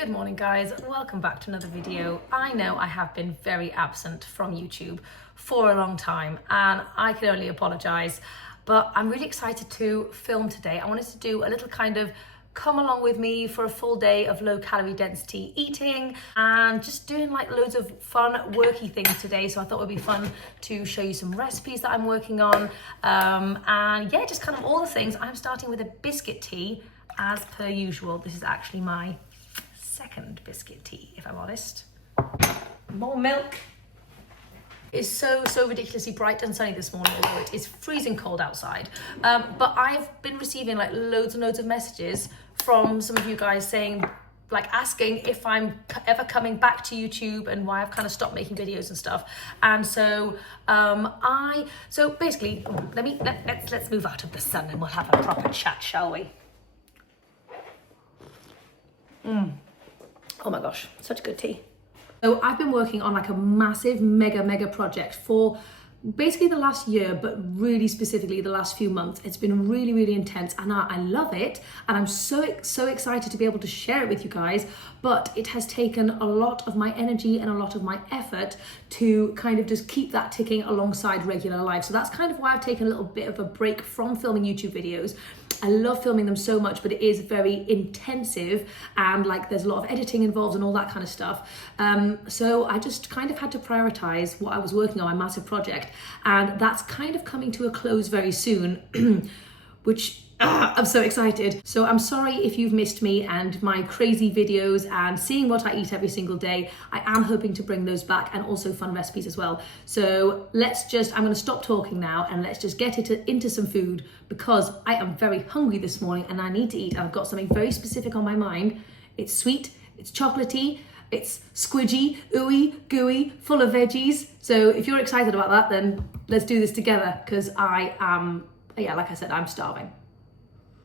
Good morning guys, welcome back to another video. I know I have been very absent from YouTube for a long time and I can only apologise, but I'm really excited to film today. I wanted to do a little kind of come along with me for a full day of low calorie density eating and just doing like loads of fun worky things today. So I thought it would be fun to show you some recipes that I'm working on and yeah, just kind of all the things. I'm starting with a biscuit tea as per usual. This is actually my second biscuit tea, if I'm honest. More milk. It's so ridiculously bright and sunny this morning, although it is freezing cold outside. But I've been receiving like loads and loads of messages from some of you guys saying, like asking if I'm ever coming back to YouTube and why I've kind of stopped making videos and stuff. And so so basically, let's move out of the sun and we'll have a proper chat, shall we? Oh my gosh, such good tea. So I've been working on like a massive mega project for basically the last year, but really specifically the last few months. It's been really intense and I love it. And I'm so excited to be able to share it with you guys. But it has taken a lot of my energy and a lot of my effort to kind of just keep that ticking alongside regular life. So that's kind of why I've taken a little bit of a break from filming YouTube videos. I love filming them so much, but it is very intensive and like there's a lot of editing involved and all that kind of stuff. So I just kind of had to prioritize what I was working on, my massive project. And that's kind of coming to a close very soon, which I'm so excited. So I'm sorry if you've missed me and my crazy videos and seeing what I eat every single day. I am hoping to bring those back and also fun recipes as well. So I'm gonna stop talking now and let's just get into some food because I am very hungry this morning and I need to eat. I've got something very specific on my mind. It's sweet, it's chocolatey, it's squidgy, ooey, gooey, full of veggies. So if you're excited about that, then let's do this together because I am, yeah, like I said, I'm starving.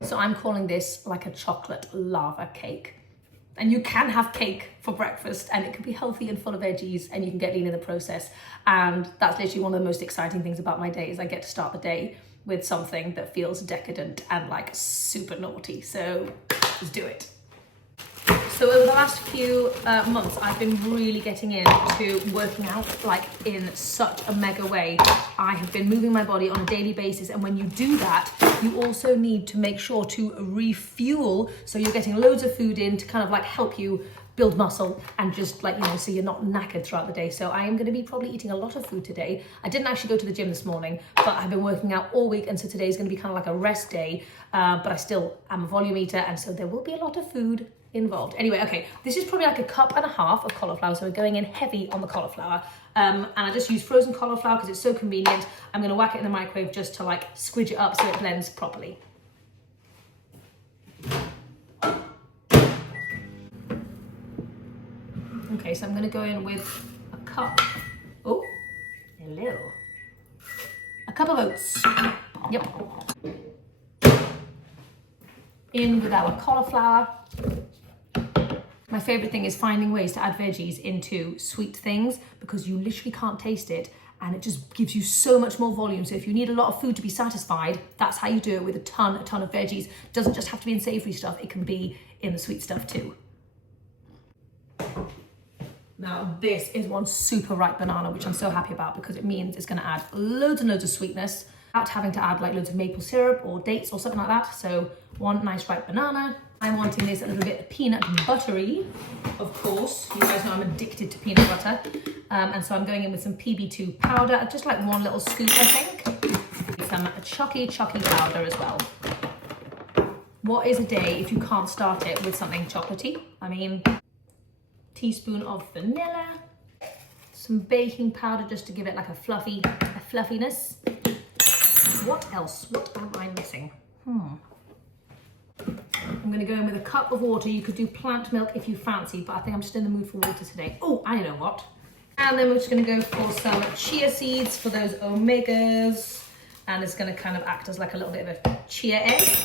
So I'm calling this like a chocolate lava cake. And you can have cake for breakfast and it can be healthy and full of veggies and you can get lean in the process. And that's literally one of the most exciting things about my day is I get to start the day with something that feels decadent and like super naughty. So let's do it. So over the last few months, I've been really getting into working out like in such a mega way. I have been moving my body on a daily basis. And when you do that, you also need to make sure to refuel. So you're getting loads of food in to kind of like help you build muscle and just like, you know, so you're not knackered throughout the day. So I am going to be probably eating a lot of food today. I didn't actually go to the gym this morning, but I've been working out all week. And so today is going to be kind of like a rest day, but I still am a volume eater. And so there will be a lot of food involved. Anyway, okay, this is probably like 1.5 cups of cauliflower. So we're going in heavy on the cauliflower. And I just use frozen cauliflower because it's so convenient. I'm going to whack it in the microwave just to like squidge it up so it blends properly. Okay, so I'm going to go in with a cup. Oh, hello. A cup of oats. Yep. In with our cauliflower. My favorite thing is finding ways to add veggies into sweet things because you literally can't taste it and it just gives you so much more volume. So if you need a lot of food to be satisfied, that's how you do it with a ton of veggies. It doesn't just have to be in savory stuff, it can be in the sweet stuff too. Now this is one super ripe banana, which I'm so happy about because it means it's going to add loads and loads of sweetness without having to add like loads of maple syrup or dates or something like that. So one nice ripe banana. I'm wanting this a little bit peanut buttery, of course. You guys know I'm addicted to peanut butter. And so I'm going in with some PB2 powder, just like one little scoop, I think. Some chalky powder as well. What is a day if you can't start it with something chocolatey? I mean, teaspoon of vanilla, some baking powder just to give it like a fluffiness. What else? What am I missing? I'm going to go in with a cup of water. You could do plant milk if you fancy, but I think I'm just in the mood for water today. Oh, I know what. And then we're just going to go for some chia seeds for those omegas. and it's going to kind of act as like a little bit of a chia egg.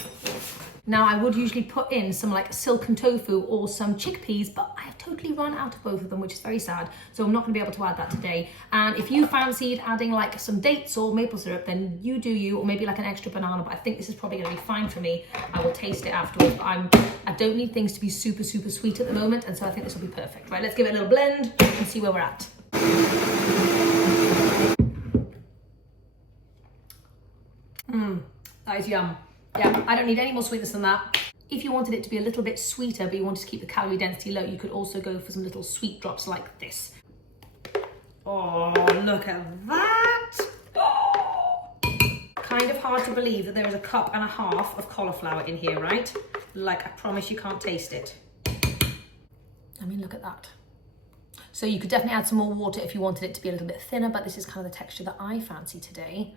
Now I would usually put in some like silken tofu or some chickpeas, but I have totally run out of both of them, which is very sad. So I'm not going to be able to add that today. And if you fancied adding like some dates or maple syrup, then you do you, or maybe like an extra banana, but I think this is probably going to be fine for me. I will taste it afterwards, but I don't need things to be super, super sweet at the moment. And so I think this will be perfect. Right, let's give it a little blend and see where we're at. That is yum. Yeah, I don't need any more sweetness than that. If you wanted it to be a little bit sweeter, but you wanted to keep the calorie density low, you could also go for some little sweet drops like this. Oh, look at that. Oh. Kind of hard to believe that there is a cup and a half of cauliflower in here, right? Like, I promise you can't taste it. I mean, look at that. So you could definitely add some more water if you wanted it to be a little bit thinner, but this is kind of the texture that I fancy today.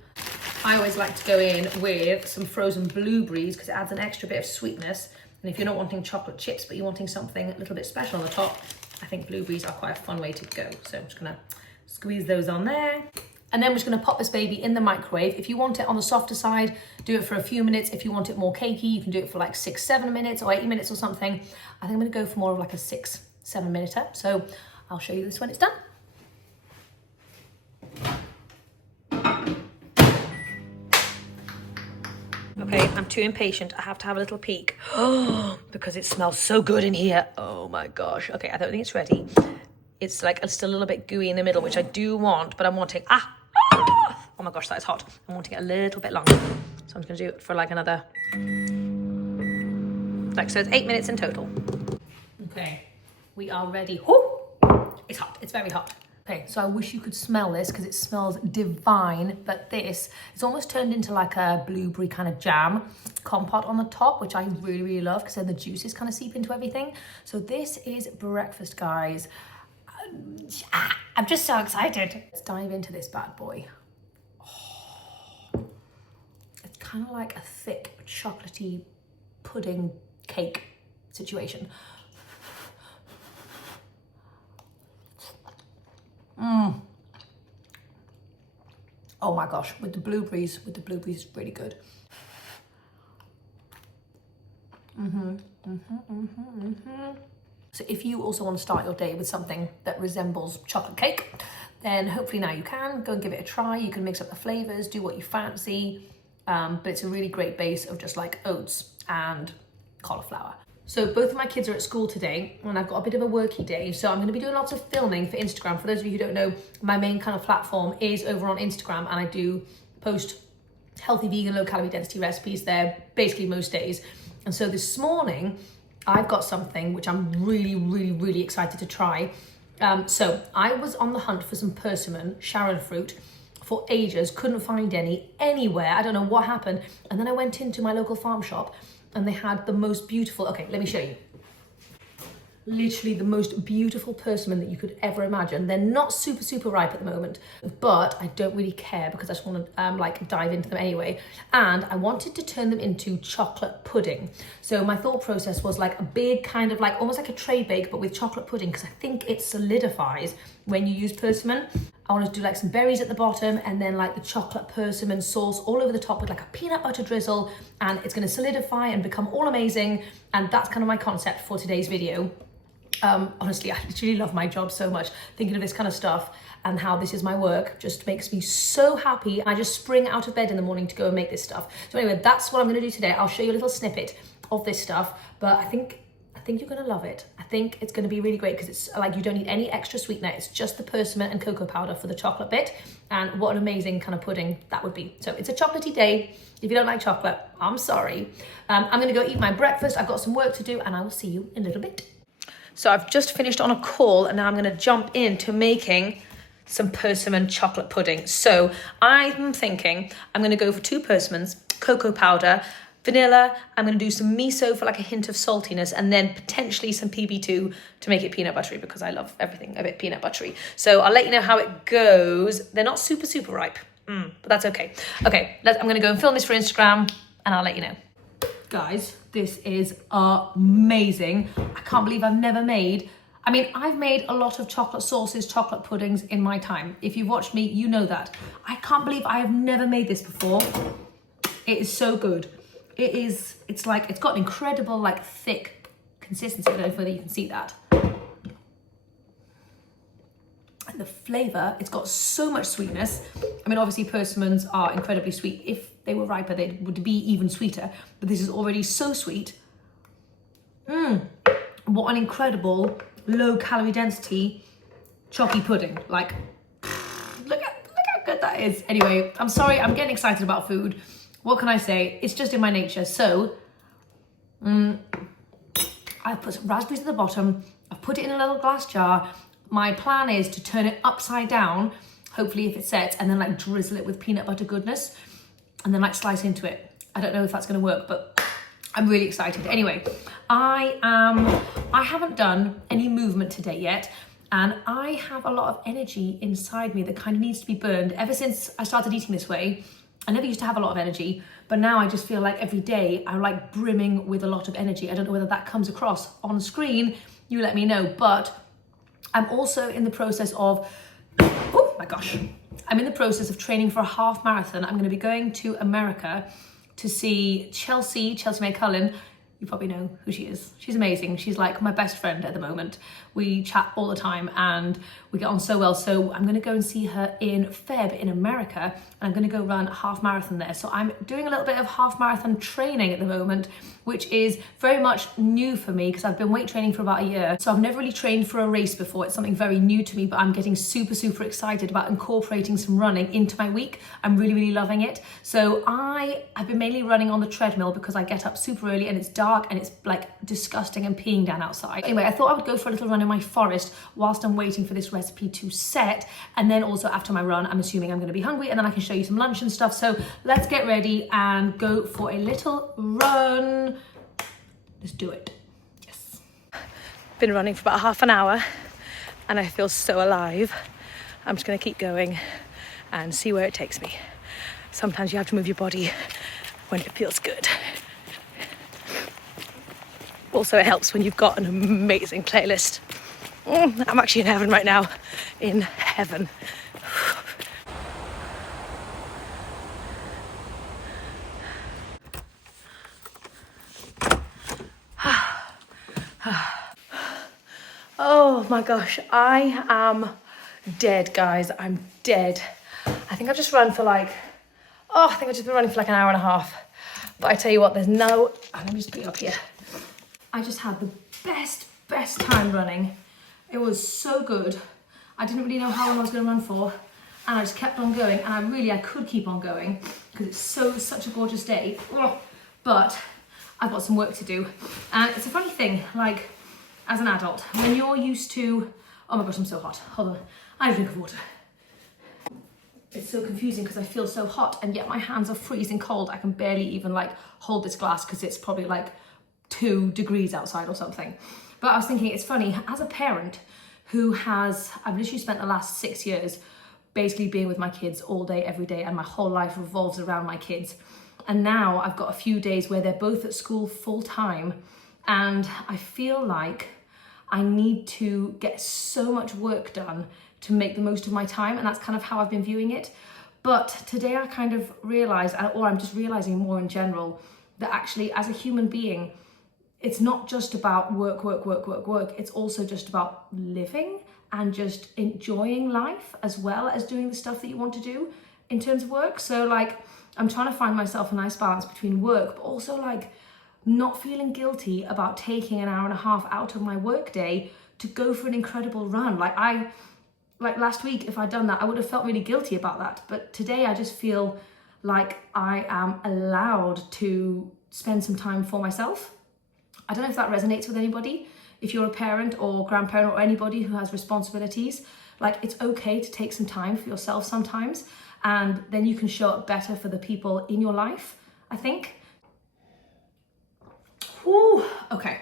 I always like to go in with some frozen blueberries because it adds an extra bit of sweetness. And if you're not wanting chocolate chips, but you're wanting something a little bit special on the top, I think blueberries are quite a fun way to go. So I'm just gonna squeeze those on there. And then we're just gonna pop this baby in the microwave. If you want it on the softer side, do it for a few minutes. If you want it more cakey, you can do it for like 6, 7 minutes or 8 minutes or something. I think I'm gonna go for more of like a 6, 7 minute. So I'll show you this when it's done. Okay, I'm too impatient. I have to have a little peek. Oh, because it smells so good in here. Oh my gosh. Okay, I don't think it's ready. It's like still a little bit gooey in the middle, which I do want, but I'm wanting, oh my gosh, that is hot. I'm wanting it a little bit longer. So I'm just gonna do it for like another, so it's 8 minutes in total. Okay, we are ready. Whoo! It's hot, it's very hot. Okay, so I wish you could smell this because it smells divine, but this, it's almost turned into like a blueberry kind of jam compote on the top, which I really, really love because then the juices kind of seep into everything. So this is breakfast, guys. I'm just so excited. Let's dive into this bad boy. Oh, it's kind of like a thick chocolatey pudding cake situation. Oh my gosh, with the blueberries, really good. So if you also want to start your day with something that resembles chocolate cake, then hopefully now you can. Go and give it a try. You can mix up the flavors, do what you fancy. But it's a really great base of just like oats and cauliflower. So both of my kids are at school today and I've got a bit of a worky day. So I'm going to be doing lots of filming for Instagram. For those of you who don't know, my main kind of platform is over on Instagram and I do post healthy, vegan, low calorie density recipes there basically most days. And so this morning I've got something which I'm really, really, really excited to try. So I was on the hunt for some persimmon, Sharon fruit, for ages, couldn't find any anywhere. I don't know what happened. And then I went into my local farm shop and they had the most beautiful, okay, let me show you. Literally the most beautiful persimmon that you could ever imagine. They're not super, super ripe at the moment, but I don't really care because I just want to like dive into them anyway. And I wanted to turn them into chocolate pudding. So my thought process was like a big kind of like, almost like a tray bake, but with chocolate pudding, because I think it solidifies when you use persimmon. I want to do like some berries at the bottom and then like the chocolate persimmon sauce all over the top with like a peanut butter drizzle, and it's going to solidify and become all amazing. And that's kind of my concept for today's video. Honestly, I literally love my job so much. Thinking of this kind of stuff and how this is my work just makes me so happy. I just spring out of bed in the morning to go and make this stuff. So anyway, that's what I'm going to do today. I'll show you a little snippet of this stuff, but I think you're going to love it. I think it's going to be really great because it's like you don't need any extra sweetener. It's just the persimmon and cocoa powder for the chocolate bit. And what an amazing kind of pudding that would be. So it's a chocolatey day. If you don't like chocolate, I'm sorry. I'm going to go eat my breakfast. I've got some work to do and I will see you in a little bit. So I've just finished on a call and now I'm going to jump into making some persimmon chocolate pudding. So I'm thinking I'm going to go for 2 persimmons, cocoa powder, vanilla. I'm going to do some miso for like a hint of saltiness and then potentially some PB2 to make it peanut buttery because I love everything a bit peanut buttery. So I'll let you know how it goes. They're not super, super ripe, but that's okay. Okay, I'm going to go and film this for Instagram and I'll let you know. Guys, this is amazing. I can't believe I've never made I mean, I've made a lot of chocolate sauces, chocolate puddings in my time. If you've watched me, you know that. I can't believe I have never made this before. It is so good. It's like, it's got an incredible, like, thick consistency. I don't know whether you can see that. And the flavour, it's got so much sweetness. I mean, obviously persimmons are incredibly sweet. If they were riper, they would be even sweeter. But this is already so sweet. What an incredible low calorie density chalky pudding. Like, look how good that is. Anyway, I'm sorry, I'm getting excited about food. What can I say? It's just in my nature. So, I've put some raspberries at the bottom. I've put it in a little glass jar. My plan is to turn it upside down, hopefully if it sets, and then like drizzle it with peanut butter goodness, and then like slice into it. I don't know if that's gonna work, but I'm really excited. Anyway, I haven't done any movement today yet, and I have a lot of energy inside me that kind of needs to be burned. Ever since I started eating this way, I never used to have a lot of energy, but now I just feel like every day I'm like brimming with a lot of energy. I don't know whether that comes across on screen, you let me know, but I'm also in the process of, oh my gosh, I'm in the process of training for a half marathon. I'm going to be going to America to see Chelsea McCullen. You probably know who she is. She's amazing. She's like my best friend at the moment. We chat all the time and we get on so well. So I'm going to go and see her in Feb in America, and I'm going to go run a half marathon there. So I'm doing a little bit of half marathon training at the moment, which is very much new for me because I've been weight training for about a year. So I've never really trained for a race before. It's something very new to me, but I'm getting super, super excited about incorporating some running into my week. I'm really, really loving it. So I've been mainly running on the treadmill because I get up super early and it's dark and it's like disgusting and peeing down outside. Anyway, I thought I would go for a little run in my forest whilst I'm waiting for this recipe to set. And then also after my run, I'm assuming I'm going to be hungry, and then I can show you some lunch and stuff. So let's get ready and go for a little run. Let's do it. Yes. Been running for about half an hour and I feel so alive. I'm just going to keep going and see where it takes me. Sometimes you have to move your body when it feels good. Also, it helps when you've got an amazing playlist. I'm actually in heaven right now. In heaven. Oh my gosh, I am dead, guys. I'm dead. I think I've just run for like, I think I've just been running for like an hour and a half. But I tell you what, there's no, let me just be up here. I just had the best time running. It was so good. I didn't really know how long I was going to run for, and I just kept on going, and I could keep on going because it's such a gorgeous day. But I've got some work to do, and it's a funny thing, like as an adult, when you're used to, oh my gosh, I'm so hot. Hold on, I need a drink of water. It's so confusing because I feel so hot and yet my hands are freezing cold. I can barely even like hold this glass because it's probably like 2 degrees outside or something. But I was thinking, it's funny, as a parent who I've literally spent the last 6 years basically being with my kids all day, every day, and my whole life revolves around my kids. And now I've got a few days where they're both at school full time, and I feel like I need to get so much work done to make the most of my time, and that's kind of how I've been viewing it. But today I kind of realized, or I'm just realizing more in general, that actually as a human being, it's not just about work. It's also just about living and just enjoying life as well as doing the stuff that you want to do in terms of work. So like, I'm trying to find myself a nice balance between work, but also like not feeling guilty about taking an hour and a half out of my work day to go for an incredible run. Like last week, if I'd done that, I would have felt really guilty about that. But today I just feel like I am allowed to spend some time for myself. I don't know if that resonates with anybody. If you're a parent or grandparent or anybody who has responsibilities, like it's okay to take some time for yourself sometimes, and then you can show up better for the people in your life, I think. Whew, okay.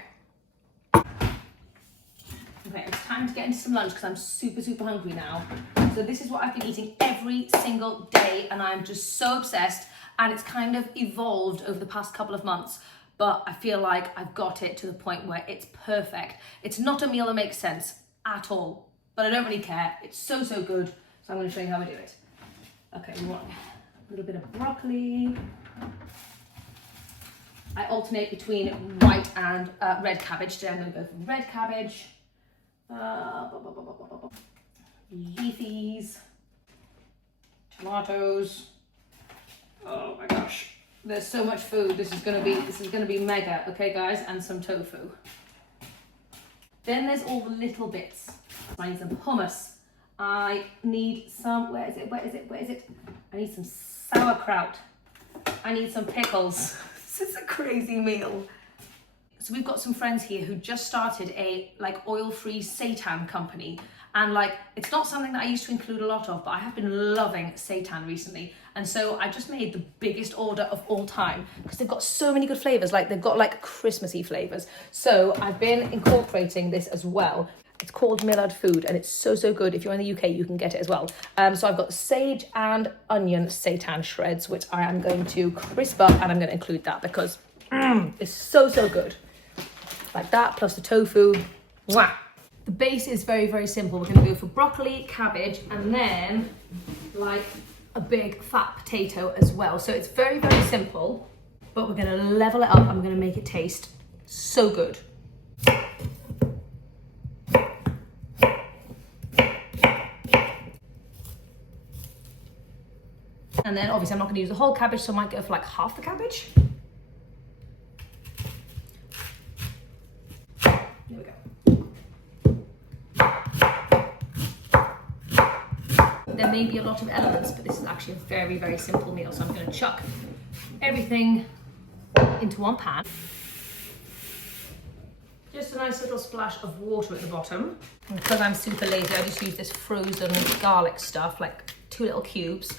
Okay, it's time to get into some lunch because I'm super, super hungry now. So this is what I've been eating every single day, and I'm just so obsessed, and it's kind of evolved over the past couple of months. but I feel like I've got it to the point where it's perfect. It's not a meal that makes sense at all, but I don't really care. It's so, so good. So I'm going to show you how I do it. Okay, we want a little bit of broccoli. I alternate between white and red cabbage. Today I'm going to go for red cabbage. Leafies. Tomatoes. Oh my gosh. There's so much food. This is gonna be mega. Okay guys, and some tofu. Then there's all the little bits. I need some hummus. I need some, where is it? I need some sauerkraut. I need some pickles. This is a crazy meal. So we've got some friends here who just started a like oil-free seitan company. And like, it's not something that I used to include a lot of, but I have been loving seitan recently. And so I just made the biggest order of all time because they've got so many good flavors. Like they've got like Christmassy flavors. So I've been incorporating this as well. It's called Millard Food and it's so, so good. If you're in the UK, you can get it as well. So I've got sage and onion seitan shreds, which I am going to crisp up, and I'm going to include that because it's so, so good. Like that, plus the tofu. Mwah. The base is very, very simple. We're going to go for broccoli, cabbage, and then like a big fat potato as well. So it's very, very simple, but we're going to level it up and we're going to make it taste so good. And then obviously I'm not going to use the whole cabbage, so I might go for like half the cabbage. There we go. There may be a lot of elements, but this is actually a very, very simple meal. So I'm going to chuck everything into one pan. Just a nice little splash of water at the bottom. And because I'm super lazy, I just use this frozen garlic stuff, like 2 little cubes.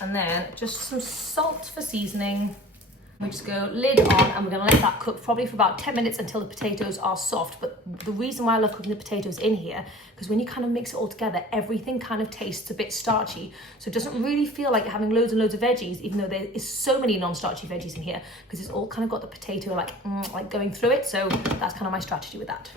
And then just some salt for seasoning. We just go lid on and we're gonna let that cook probably for about 10 minutes until the potatoes are soft. But the reason why I love cooking the potatoes in here, because when you kind of mix it all together, everything kind of tastes a bit starchy. So it doesn't really feel like you're having loads and loads of veggies, even though there is so many non-starchy veggies in here, because it's all kind of got the potato like going through it. So that's kind of my strategy with that.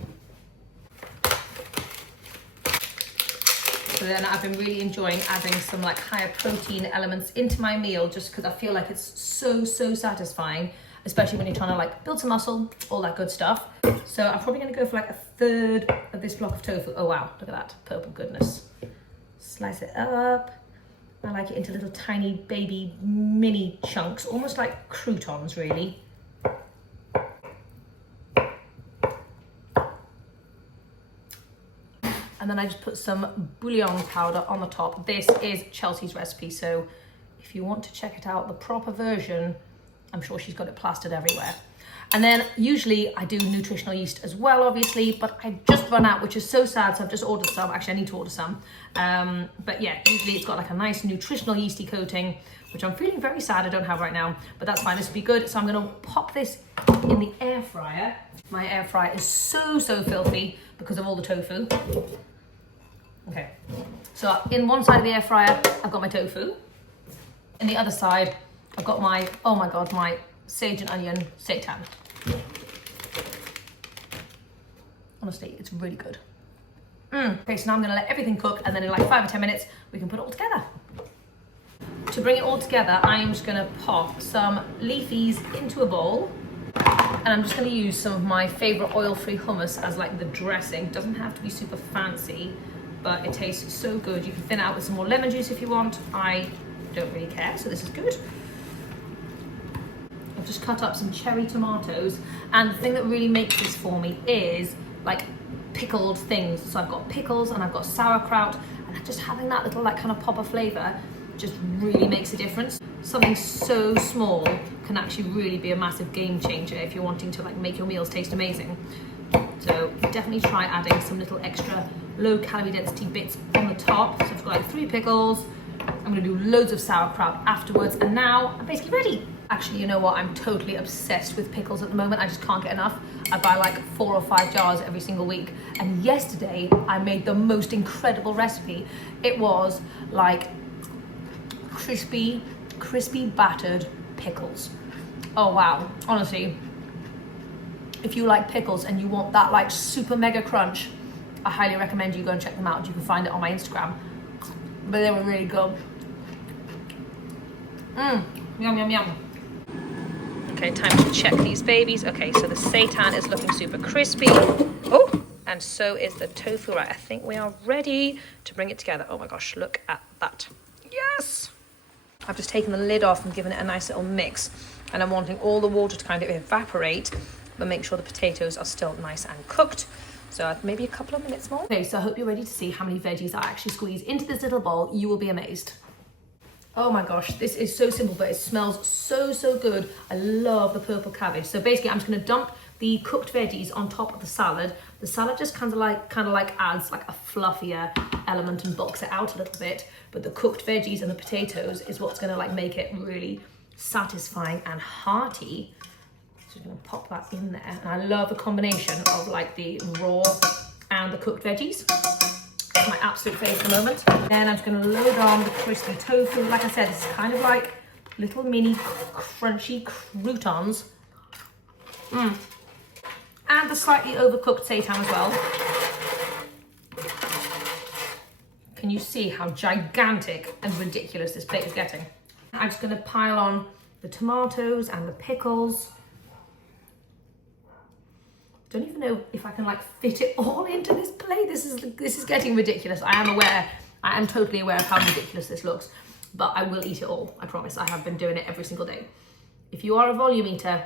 So then I've been really enjoying adding some like higher protein elements into my meal, just because I feel like it's so, so satisfying, especially when you're trying to like build some muscle, all that good stuff. So I'm probably gonna go for like 1/3 of this block of tofu. Oh wow, look at that purple goodness. Slice it up. I like it into little tiny baby mini chunks, almost like croutons really. And then I just put some bouillon powder on the top. This is Chelsea's recipe, so if you want to check it out, the proper version, I'm sure she's got it plastered everywhere. And then usually I do nutritional yeast as well, obviously, but I've just run out, which is so sad, so I've just ordered some. Actually, I need to order some. But yeah, usually it's got like a nice nutritional yeasty coating, which I'm feeling very sad I don't have right now, but that's fine, this will be good. So I'm gonna pop this in the air fryer. My air fryer is so, so filthy because of all the tofu. Okay, so in one side of the air fryer, I've got my tofu. In the other side, I've got my, oh my God, my sage and onion seitan. Honestly, it's really good. Okay, so now I'm gonna let everything cook, and then in like 5 or 10 minutes, we can put it all together. To bring it all together, I am just gonna pop some leafies into a bowl, and I'm just gonna use some of my favorite oil-free hummus as like the dressing. It doesn't have to be super fancy, but it tastes so good. You can thin it out with some more lemon juice if you want. I don't really care, so this is good. I've just cut up some cherry tomatoes, and the thing that really makes this for me is like pickled things. So I've got pickles and I've got sauerkraut, and just having that little like kind of pop of flavor just really makes a difference. Something so small can actually really be a massive game changer if you're wanting to like make your meals taste amazing. So definitely try adding some little extra low calorie density bits on the top. So I've got like 3 pickles. I'm gonna do loads of sauerkraut afterwards, and now I'm basically ready. Actually, you know what? I'm totally obsessed with pickles at the moment. I just can't get enough. I buy like 4 or 5 jars every single week. And yesterday I made the most incredible recipe. It was like crispy battered pickles. Oh wow, honestly, if you like pickles and you want that like super mega crunch, I highly recommend you go and check them out. You can find it on my Instagram, but they were really good. Yum, yum, yum. Okay, time to check these babies. Okay, so the seitan is looking super crispy. Oh, and so is the tofu. Right, I think we are ready to bring it together. Oh my gosh, look at that. Yes! I've just taken the lid off and given it a nice little mix. And I'm wanting all the water to kind of evaporate, but make sure the potatoes are still nice and cooked. So maybe a couple of minutes more. Okay, so I hope you're ready to see how many veggies I actually squeeze into this little bowl. You will be amazed. Oh my gosh, this is so simple, but it smells so, so good. I love the purple cabbage. So basically, I'm just gonna dump the cooked veggies on top of the salad. The salad just kind of like adds like a fluffier element and bulks it out a little bit. But the cooked veggies and the potatoes is what's gonna like make it really satisfying and hearty. So I'm gonna pop that in there. And I love the combination of like the raw and the cooked veggies. My absolute favourite moment. Then I'm just going to load on the crispy tofu. Like I said, it's kind of like little mini crunchy croutons. And the slightly overcooked seitan as well. Can you see how gigantic and ridiculous this plate is getting? I'm just going to pile on the tomatoes and the pickles. Don't even know if I can like fit it all into this plate. This is getting ridiculous. I am totally aware of how ridiculous this looks, but I will eat it all. I promise. I have been doing it every single day. If you are a volume eater,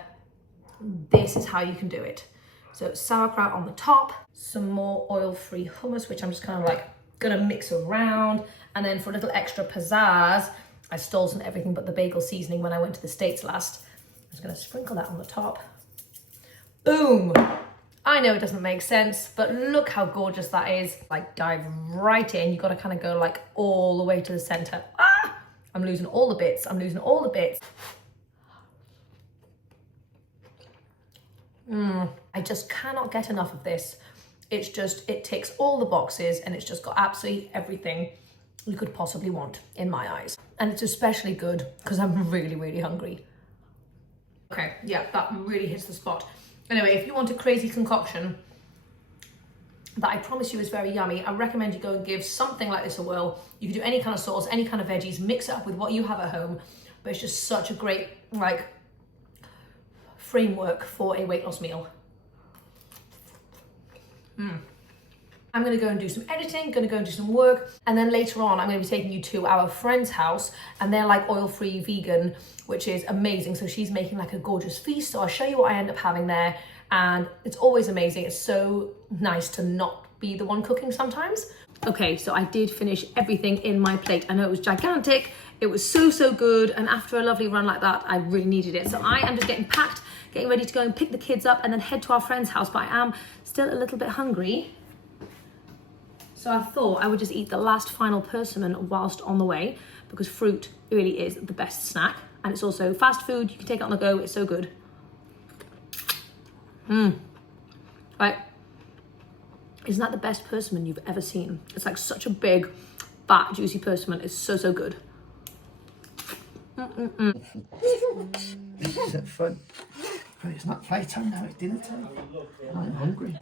this is how you can do it. So sauerkraut on the top, some more oil-free hummus, which I'm just kind of like gonna mix around. And then for a little extra pizzazz, I stole some everything but the bagel seasoning when I went to the States last. I'm just gonna sprinkle that on the top. Boom! I know it doesn't make sense, but look how gorgeous that is. Like dive right in. You gotta kind of go like all the way to the center. Ah! I'm losing all the bits. I'm losing all the bits. I just cannot get enough of this. It's just, it ticks all the boxes and it's just got absolutely everything you could possibly want in my eyes. And it's especially good because I'm really, really hungry. Okay, yeah, that really hits the spot. Anyway, if you want a crazy concoction that I promise you is very yummy, I recommend you go and give something like this a whirl. You can do any kind of sauce, any kind of veggies, mix it up with what you have at home, but it's just such a great like framework for a weight loss meal. I'm gonna go and do some editing, gonna go and do some work, and then later on I'm gonna be taking you to our friend's house, and they're like oil-free vegan, which is amazing. So she's making like a gorgeous feast, so I'll show you what I end up having there, and it's always amazing. It's so nice to not be the one cooking sometimes. Okay, so I did finish everything in my plate. I know it was gigantic, it was so, so good, and after a lovely run like that, I really needed it. So I am just getting packed, getting ready to go and pick the kids up and then head to our friend's house, but I am still a little bit hungry. So I thought I would just eat the last final persimmon whilst on the way, because fruit really is the best snack. And it's also fast food, you can take it on the go, it's so good. Right, isn't that the best persimmon you've ever seen? It's like such a big, fat, juicy persimmon, it's so, so good. This is fun. Right, it's not playtime now, it's dinner time. I'm hungry.